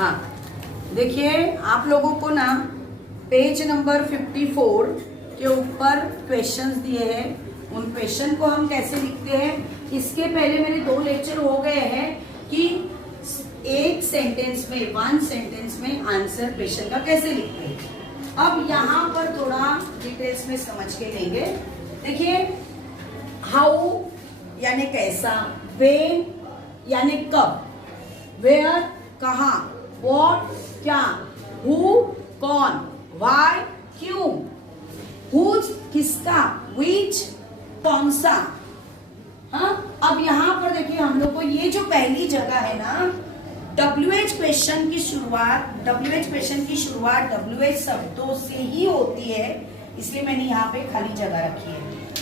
हाँ, देखिए आप लोगों को ना पेज नंबर 54 के ऊपर क्वेश्चंस दिए हैं। उन क्वेश्चन को हम कैसे लिखते हैं, इसके पहले मेरे 2 लेक्चर हो गए हैं कि एक सेंटेंस में, 1 सेंटेंस में आंसर क्वेश्चन का कैसे लिखते हैं। अब यहाँ पर थोड़ा डिटेल्स में समझ के लेंगे। देखिए, हाउ यानी कैसा, व्हेन यानी कब, वेयर कहाँ, व्हाट क्या, हु कौन, व्हाई क्यों, हुज किसका, व्हिच कौन सा। हाँ, अब यहाँ पर देखिए हम लोग को ये जो पहली जगह है ना, WH क्वेश्चन की शुरुआत, WH शब्दों से ही होती है, इसलिए मैंने यहाँ पे खाली जगह रखी है।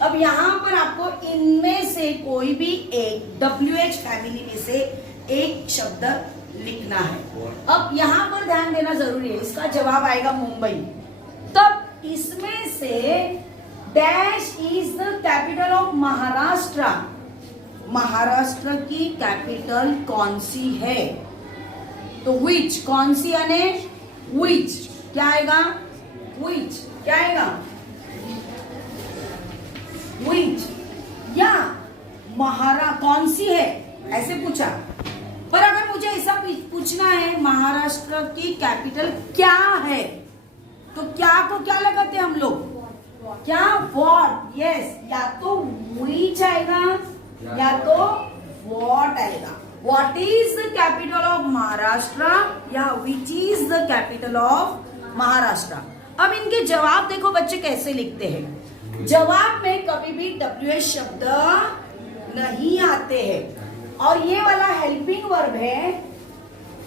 अब यहाँ पर आपको इनमें से कोई भी एक WH फैमिली में से एक शब्द लिखना है। अब यहाँ पर ध्यान देना जरूरी है, इसका जवाब आएगा मुंबई। तब इसमें से dash is the capital of Maharashtra, Maharashtra की कैपिटल कौन सी है, तो विच, कौन सी यानी विच, क्या आएगा, विच क्या आएगा, विच, या महारा कौन सी है, ऐसे पूछा। पर अगर मुझे ऐसा पूछना है महाराष्ट्र की कैपिटल क्या है, तो क्या को क्या लगाते हैं हम लोग, क्या, व्हाट, यस, या तो विच आएगा या तो व्हाट आएगा। What is the capital of Maharashtra या which is the capital of Maharashtra. अब इनके जवाब देखो बच्चे कैसे लिखते हैं। जवाब में कभी भी WH शब्द नहीं आते हैं, और ये वाला हेल्पिंग वर्ब है।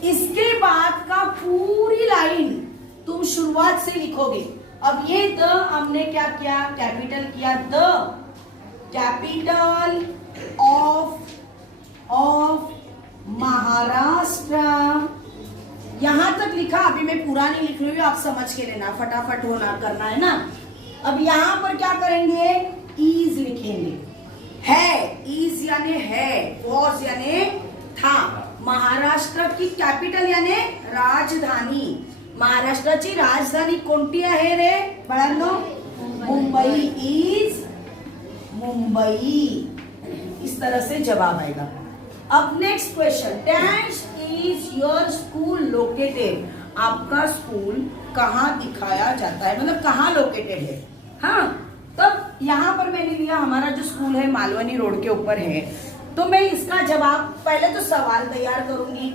इसके बाद का पूरी लाइन तुम शुरुआत से लिखोगे। अब ये द हमने क्या किया, कैपिटल किया, द कैपिटल ऑफ महाराष्ट्र, यहां तक लिखा। अभी मैं पूरा नहीं लिख रही हूँ, आप समझ के लेना, फटाफट होना करना है ना। अब यहां पर क्या करेंगे, इज लिखेंगे, है, इज यानी है, वॉज यानी था, महाराष्ट्र की कैपिटल यानी राजधानी, महाराष्ट्राची राजधानी कोणती आहे रे बाळांनो, मुंबई, इज मुंबई। इस तरह से जवाब आएगा। अब next question, dash is your school located, आपका स्कूल कहाँ दिखाया जाता है, मतलब कहाँ लोकेटेड है। हाँ, तब यहाँ पर मैंने लिया हमारा जो स्कूल है मालवनी रोड के ऊपर है, तो मैं इसका जवाब, पहले तो सवाल तैयार करूंगी,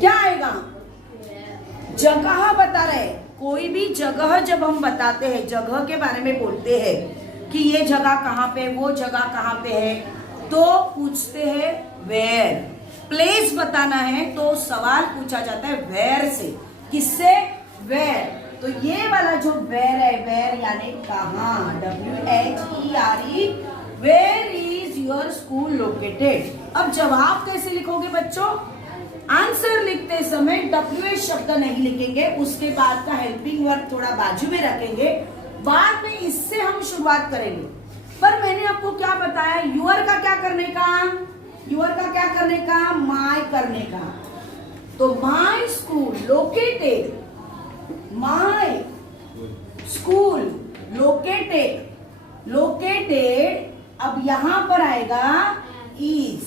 क्या आएगा, जगह बता रहे। कोई भी जगह जब हम बताते हैं, जगह के बारे में बोलते हैं कि ये जगह कहाँ पे, वो जगह कहाँ पे है, तो पूछते हैं वेयर। प्लेस बताना है तो सवाल पूछा जाता है वेयर से, किससे, वेयर। तो ये वाला जो वेयर है, वेयर यानी कहाँ, WHERE, where is your school located. अब जवाब कैसे लिखोगे बच्चों, आंसर लिखते समय WH शब्द नहीं लिखेंगे, उसके बाद का हेल्पिंग वर्ब थोड़ा बाजू में रखेंगे, बाद में इससे हम शुरुआत करेंगे। पर मैंने आपको क्या बताया, यूर का क्या करने का, यूर का क्या करने का, माय करने का। तो my school located, my school located, located. अब यहां पर आएगा इज,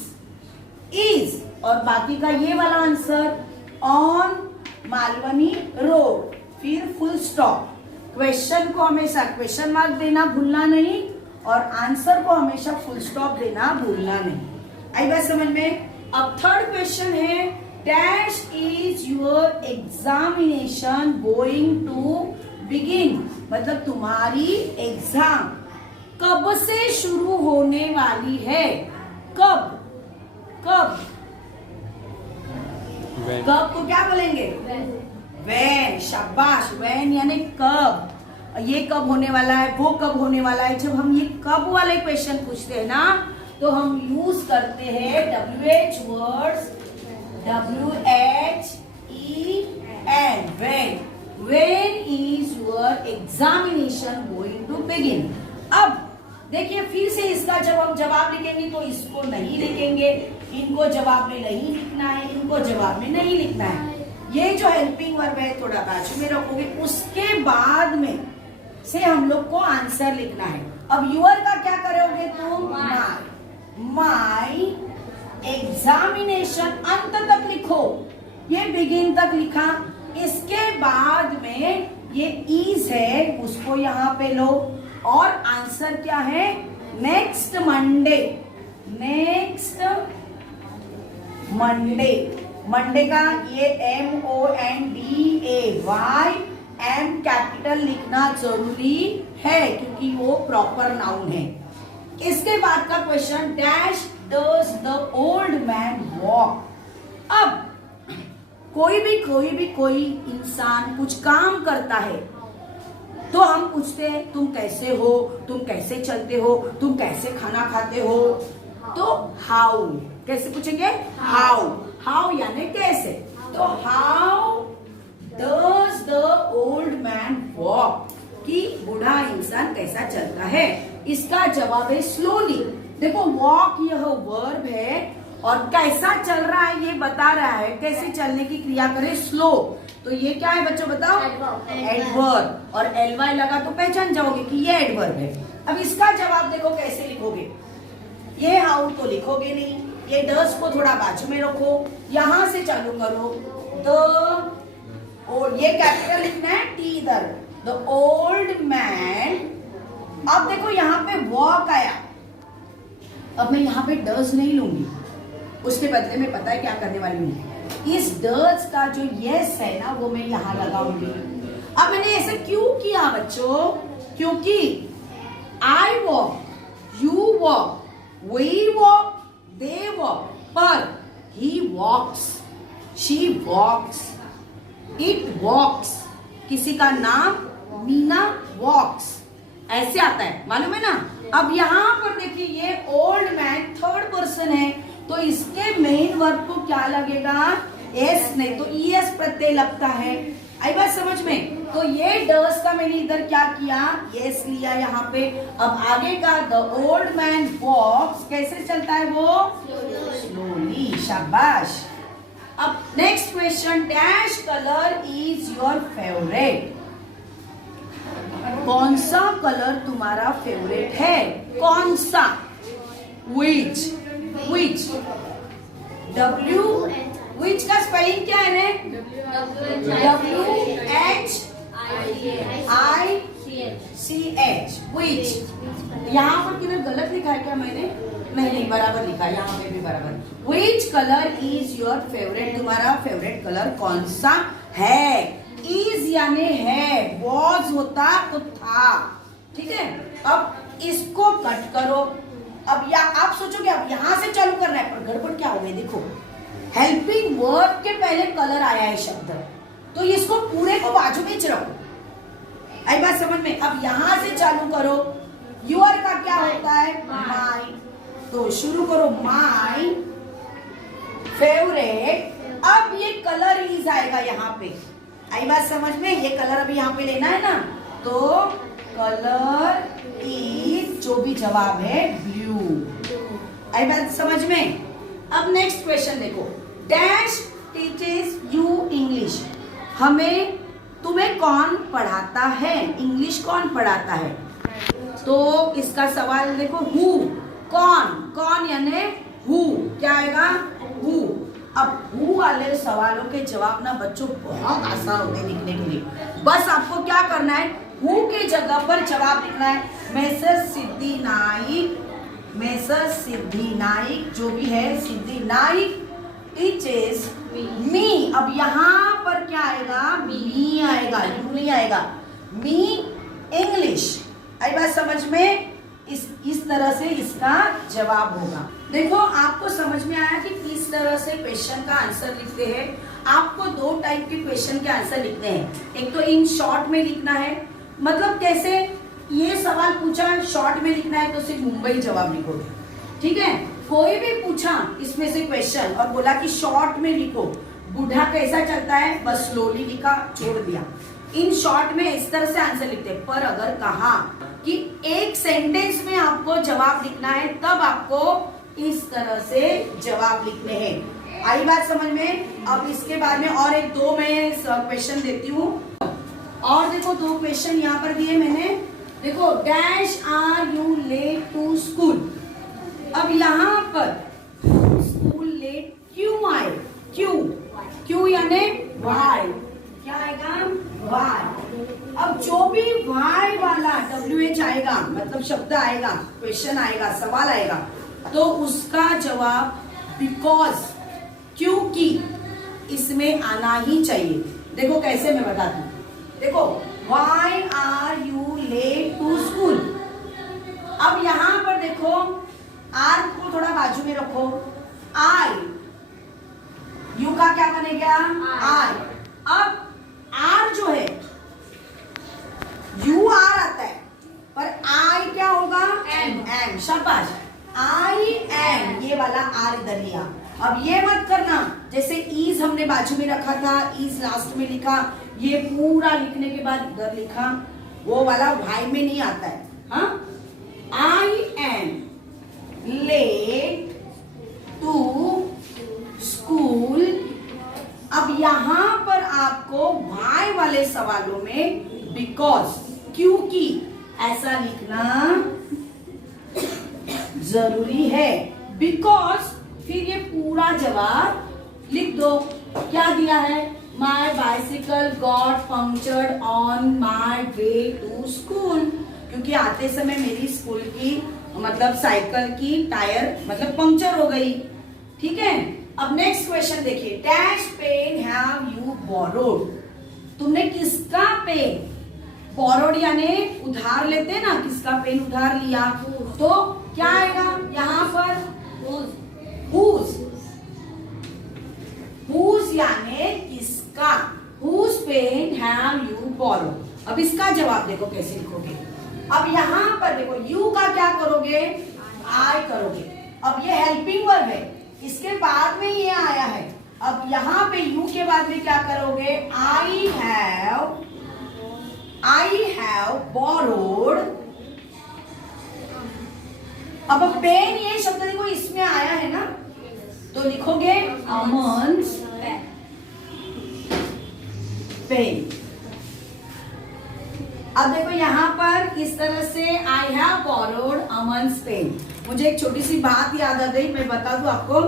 इज, और बाकी का ये वाला आंसर ऑन मालवनी रोड, फिर फुल स्टॉप। क्वेश्चन को हमेशा क्वेश्चन मार्क देना भूलना नहीं, और आंसर को हमेशा फुल स्टॉप देना भूलना नहीं। आई बात समझ में। अब थर्ड क्वेश्चन है, dash is your examination going to begin, मतलब तुम्हारी एग्जाम कब से शुरू होने वाली है, कब, कब, कब को क्या बोलेंगे, व्हेन, शाबाश, व्हेन यानी कब, ये कब होने वाला है, वो कब होने वाला है। जब हम ये कब वाले क्वेश्चन पूछते हैं ना, तो हम यूज करते हैं WH words, WHEN, when, when is your examination going to begin. अब देखिए फिर से इसका जब हम जवाब लिखेंगे तो इसको नहीं लिखेंगे, इनको जवाब में नहीं लिखना है, इनको जवाब में नहीं लिखना है। ये जो हेल्पिंग वर्ब है थोड़ा बाजू में रखोगे, उसके बाद में से हम लोग को आंसर लिखना है। अब यूर का क्या करोगे तुम? माई एग्जामिनेशन अंत तक लिखो, ये बिगिन तक लिखा। इसके बाद में ये इज है, उसको यहाँ पे लो, और आंसर क्या है? Next Monday. Next Monday, Monday का ये MONDAY एम कैपिटल लिखना जरूरी है क्योंकि वो प्रॉपर नाउन है। इसके बाद का question, dash does the old man walk. अब कोई इंसान कुछ काम करता है तो हम पूछते हैं तुम कैसे हो, तुम कैसे चलते हो, तुम कैसे खाना खाते हो, तो हाउ कैसे पूछेंगे? हाउ यानी कैसे। तो how does the old man walk, कि बूढ़ा इंसान कैसा चलता है। इसका जवाब है स्लोली। देखो वॉक यह वर्ब है और कैसा चल रहा है ये बता रहा है, कैसे चलने की क्रिया करे? स्लो। तो ये क्या है बच्चों बताओ? एडवर्ब। और एलवाई लगा तो पहचान जाओगे कि ये एडवर्ब है। अब इसका जवाब देखो कैसे लिखोगे। ये हाउ तो लिखोगे नहीं, ये डस को थोड़ा बाजू में रखो, यहां से चालू करो। द, और ये कैपिटल लिखना है टी इधर, द ओल्ड मैन। अब देखो यहाँ पे वॉक आया, अब मैं यहाँ पे डज नहीं लूंगी, उसके बदले में पता है क्या करने वाली हूँ? इस डज का जो यस है ना वो मैं यहाँ लगाऊंगी। अब मैंने ऐसे क्यों किया बच्चों? क्योंकि I walk, you walk, we walk, they walk, पर he walks, she walks, it वॉक्स, किसी का नाम मीना वॉक्स, ऐसे आता है, मालूम है ना। अब यहाँ पर देखिए ये ओल्ड मैन थर्ड पर्सन है, तो इसके मेन वर्ब को क्या लगेगा? एस, नहीं तो ईएस प्रत्यय लगता है। आई बात समझ में? तो ये डस का मैंने इधर क्या किया? यस लिया यहाँ पे। अब आगे का द ओल्ड मैन वॉक्स, कैसे चलता है वो? स्लोली। शाबाश। अब next question, dash colour is your favourite. कौन सा कलर तुम्हारा फेवरेट है? कौन सा? विच, विच, W, विच का स्पेलिंग क्या है ने? WHICH, विच। यहाँ पर किधर गलत लिखा है क्या मैंने? नहीं बराबर लिखा, यहाँ पे भी बराबर। Which colour is your favourite, तुम्हारा फेवरेट कलर कौन सा है? इज यानी है, वॉज होता तो था, ठीक है। अब इसको कट करो। अब या आप सोचोगे अब यहां से चालू करना है, पर गड़बड़ क्या हो गई? देखो हेल्पिंग वर्ब के पहले कलर आया है शब्द, तो इसको पूरे को बाजू में रखो। आई बात समझ में? अब यहां से चालू करो। यूर का क्या होता है? माई। तो शुरू करो, माई फेवरेट। अब ये कलर इज आएगा यहाँ पे। आई बात समझ में? ये कलर अभी यहाँ पे लेना है ना, तो कलर इज जो भी जवाब है ब्लू। आई बात समझ में? अब नेक्स्ट क्वेश्चन देखो, डैश टीचेस यू इंग्लिश। हमें तुम्हें कौन पढ़ाता है? इंग्लिश कौन पढ़ाता है? तो इसका सवाल देखो, हु, कौन, कौन यानी हु, क्या आएगा? हु। अब हु वाले सवालों के जवाब ना बच्चों बहुत आसान होते हैं लिखने के लिए। बस आपको क्या करना है, हु के जगह पर जवाब लिखना है। मेसर सिद्धि नाइक, मेसर सिद्धि नाइक जो भी है, सिद्धि नाइक टीचेस मी। अब यहाँ पर क्या आएगा? मी आएगा, यू नहीं आएगा। मी इंग्लिश। आई बात समझ में? इस तरह से इसका जवाब होगा। देखो आपको समझ में आया कि किस तरह से क्वेश्चन का आंसर लिखते हैं। आपको दो टाइप के क्वेश्चन के आंसर लिखते हैं। एक तो इन शॉर्ट में लिखना है, मतलब कैसे? ये सवाल पूछा शॉर्ट में लिखना है तो सिर्फ मुंबई जवाब लिखोगे, ठीक है। कोई भी पूछा इसमें से क्वेश्चन और बोला कि शॉर्ट में लिखो, बूढ़ा कैसा चलता है, बस स्लोली लिखा, छोड़ दिया। इन शॉर्ट में इस तरह से आंसर लिखते हैं। पर अगर कहा कि एक सेंटेंस में आपको जवाब लिखना है, तब आपको इस तरह से जवाब लिखने हैं। आई बात समझ में? अब इसके बाद में और एक दो मैं क्वेश्चन देती हूँ। और देखो दो क्वेश्चन यहाँ पर दिए मैंने। देखो dash are you late to school. अब यहाँ पर स्कूल लेट क्यों आए? क्यों यानी वाई। क्या आएगा? वाई। अब जो भी वाई वाला WH आएगा, मतलब शब्द आएगा, क्वेश्चन आएगा, सवाल आएगा, तो उसका जवाब बिकॉज, क्योंकि इसमें आना ही चाहिए। देखो कैसे मैं बताती हूँ। देखो why are you late to school. अब यहां पर देखो आर को थोड़ा बाजू में रखो। आई, यू का क्या बनेगा? आई। अब आर जो है, यू आर आता है, पर आई क्या होगा? एम। शाबाश, आई एम, ये वाला आर इधर लिया। अब ये मत करना जैसे ईज हमने बाजू में रखा था, ईज लास्ट में लिखा, ये पूरा लिखने के बाद इधर लिखा, वो वाला भाई में नहीं आता है। हाँ, I am late to school. अब यहां पर आपको भाई वाले सवालों में बिकॉज, क्योंकि ऐसा लिखना जरूरी है। बिकॉज फिर ये पूरा जवाब लिख दो। क्या दिया है? My bicycle got punctured on my way to school. क्योंकि आते समय मेरी स्कूल की मतलब साइकिल की टायर मतलब पंक्चर हो गई। ठीक है, अब नेक्स्ट क्वेश्चन देखिए। Dash pen have you borrowed. तुमने किसका पेन, बोरोड यानी उधार लेते हैं ना, किसका पेन उधार लिया, तो क्या आएगा यहाँ पर? whose यानी किसका। whose pen have you borrowed। अब इसका जवाब देखो कैसे लिखोगे। अब यहाँ पर देखो यू का क्या करोगे? आई करोगे। अब ये हेल्पिंग वर्ब है, इसके बाद में ये आया है। अब यहाँ पे यू के बाद में क्या करोगे? I have borrowed. अब पेन ये शब्द देखो इसमें आया है ना, तो लिखोगे अमन्स पेन। अब देखो यहाँ पर इस तरह से आई हैव बोरोड अमन्स पेन। मुझे एक छोटी सी बात याद आ गई, मैं बता दूं आपको।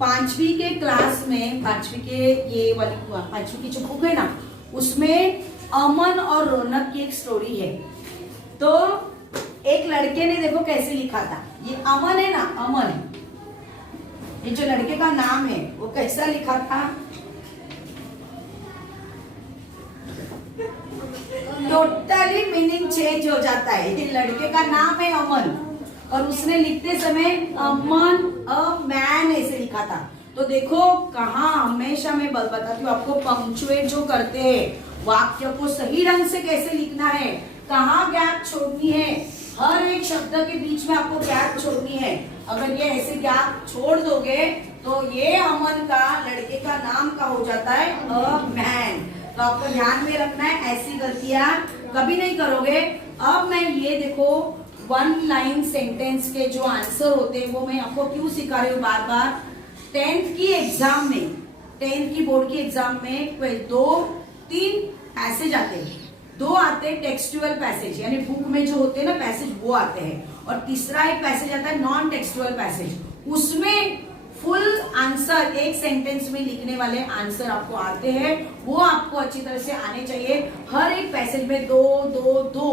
पांचवी के क्लास में, पांचवी के ये वाली पांचवी की जो बुक है ना, उसमें अमन और रौनक की एक स्टोरी है। तो एक लड़के ने देखो कैसे लिखा था। ये अमन है ना, अमन, ये जो लड़के का नाम है वो कैसा लिखा था? टोटली मीनिंग चेंज हो जाता है। ये लड़के का नाम है अमन और उसने लिखते समय अमन अ मैन ऐसे लिखा था। तो देखो कहाँ हमेशा मैं बताती हूँ आपको, पंक्चुएट जो करते हैं वाक्य को सही ढंग से कैसे लिखना है, कहाँ गैप छोड़नी है, हर एक शब्द के बीच में आपको गैप छोड़नी है। अगर ये ऐसे गैप छोड़ दोगे तो ये अमन का, लड़के का नाम का हो जाता है अ मैन। तो आपको ध्यान में रखना है, ऐसी गलतियां कभी नहीं करोगे। अब मैं ये देखो वन लाइन सेंटेंस के जो आंसर होते हैं वो मैं आपको क्यों सिखा रही हूँ बार बार। 10th की एग्जाम में, 10th की बोर्ड की एग्जाम में 2-3 पैसेज आते हैं। 2 आते हैं टेक्सचुअल पैसेज, यानी बुक में जो होते हैं ना पैसेज वो आते हैं, और तीसरा एक पैसेज आता है नॉन टेक्सचुअल पैसेज। उसमें फुल आंसर एक सेंटेंस में लिखने वाले आंसर आपको आते हैं, वो आपको अच्छी तरह से आने चाहिए। हर एक पैसेज में 2-2-2,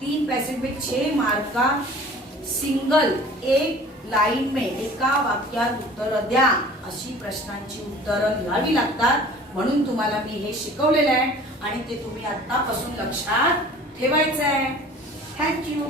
3 पैसेज में 6 मार्क का सिंगल एक लाईन में एका वाक्यात उत्तर द्या अशी प्रश्नांची उत्तरं लिहावी लागतात। म्हणून तुम्हाला मी हे शिकवलेलं आहे आणि ते तुम्ही आतापासून लक्षात ठेवायचं आहे। थँक्यू।